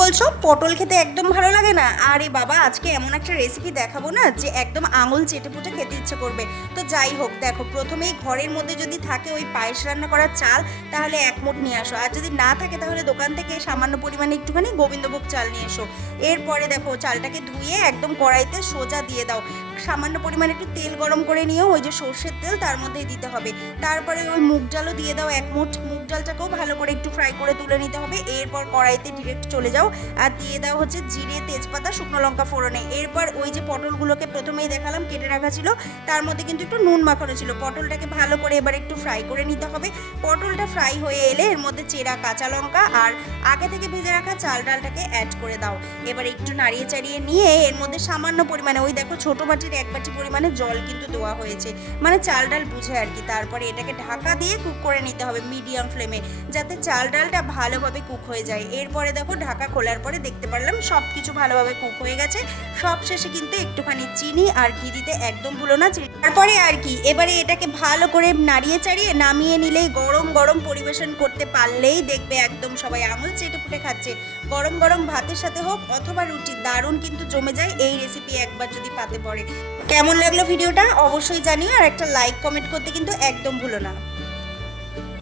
বলছো পটল খেতে একদম ভালো লাগে না? আরে বাবা, আজকে এমন একটা রেসিপি দেখাবো না যে একদম আঙুল চেটে পুটে খেতে ইচ্ছে করবে। তো যাই হোক, দেখো প্রথমেই ঘরের মধ্যে যদি থাকে ওই পায়েস রান্না করার চাল, তাহলে এক মুঠ নিয়ে আসো। আর যদি না থাকে তাহলে দোকান থেকে সামান্য পরিমাণে একটুখানি গোবিন্দভোগ চাল নিয়ে এসো। এরপরে দেখো চালটাকে ধুয়ে একদম কড়াইতে সোজা দিয়ে দাও। সামান্য পরিমাণে একটু তেল গরম করে নিয়েও ওই যে সর্ষের তেল তার মধ্যেই দিতে হবে। তারপরে ওই মুগ ডালও দিয়ে দাও এক মুঠ। মুগ ডালটাকেও ভালো করে একটু ফ্রাই করে তুলে নিতে হবে। এরপর কড়াইতে ডিরেক্ট চলে যাও আর দিয়ে দাও হচ্ছে জিরে, তেজপাতা, শুকনো লঙ্কা ফোড়নে। এরপর ওই যে পটলগুলোকে প্রথমেই দেখালাম কেটে রাখা ছিল, তার মধ্যে কিন্তু একটু নুন মাখানো ছিল। পটলটাকে ভালো করে এবার একটু ফ্রাই করে নিতে হবে। পটলটা ফ্রাই হয়ে এলে এর মধ্যে চেরা কাঁচা লঙ্কা আর আগে থেকে ভেজে রাখা চাল ডালটাকে অ্যাড করে দাও। এবার একটু নাড়িয়ে চাড়িয়ে নিয়ে এর মধ্যে সামান্য পরিমাণে ওই দেখো ছোটো বাটির এক বাটি পরিমাণে জল কিন্তু দেওয়া হয়েছে, মানে চাল ডাল বুঝে আর কি। তারপরে এটাকে ঢাকা দিয়ে কুক করে নিতে হবে মিডিয়াম ফ্লেমে, যাতে চাল ডালটা ভালোভাবে কুক হয়ে যায়। এরপরে দেখো ঢাকা খোলার পরে দেখতে পারলাম সব কিছু ভালোভাবে কুক হয়ে গেছে। সব শেষে কিন্তু একটুখানি চিনি আর ঘি দিতে একদম ভুলো না। তারপরে আর কি, এবারে এটাকে ভালো করে নাড়িয়ে চাড়িয়ে নামিয়ে নিলেই গরম গরম পরিবেশন করতে পারলেই দেখবে একদম সবাই আঙুল চেটে পুটে খাচ্ছে। গরম গরম ভাতের সাথে হোক অথবা রুটি, দারুণ কিন্তু জমে যায় এই রেসিপি একবার যদি পাতে পড়ে। কেমন লাগলো ভিডিওটা অবশ্যই জানিও, আর একটা লাইক কমেন্ট করতে কিন্তু একদম ভুলো না।